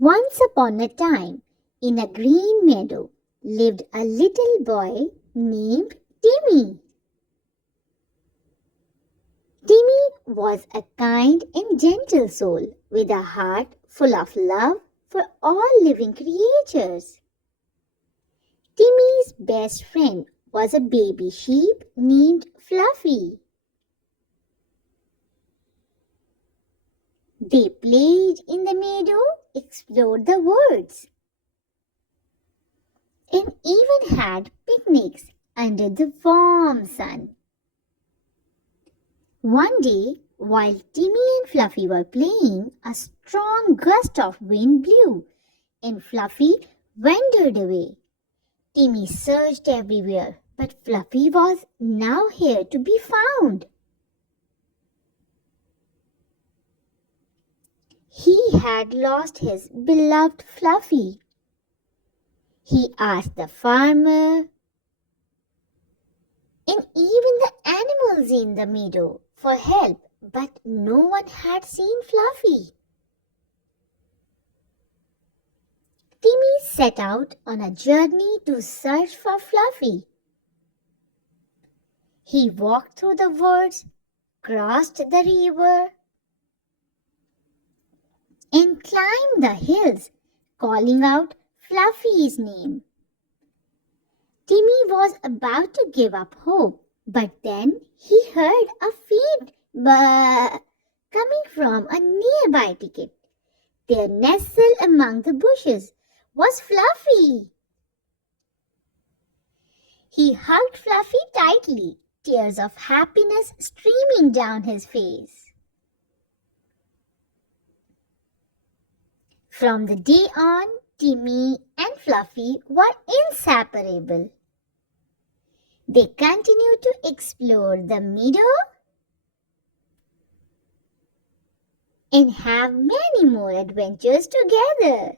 Once upon a time, in a green meadow, lived a little boy named Timmy. Timmy was a kind and gentle soul with a heart full of love for all living creatures. Timmy's best friend was a baby sheep named Fluffy. They played in the meadow, explored the woods, and even had picnics under the warm sun. One day, while Timmy and Fluffy were playing, a strong gust of wind blew, and Fluffy wandered away. Timmy searched everywhere, but Fluffy was nowhere to be found. He had lost his beloved Fluffy. He asked the farmer and even the animals in the meadow for help, but no one had seen Fluffy. Timmy set out on a journey to search for Fluffy. He walked through the woods, crossed the river, and climbed the hills, calling out Fluffy's name. Timmy was about to give up hope, but then he heard a faint "bah" coming from a nearby thicket. There, nestled among the bushes, was Fluffy. He hugged Fluffy tightly, tears of happiness streaming down his face. From the day on, Timmy and Fluffy were inseparable. They continued to explore the meadow and have many more adventures together.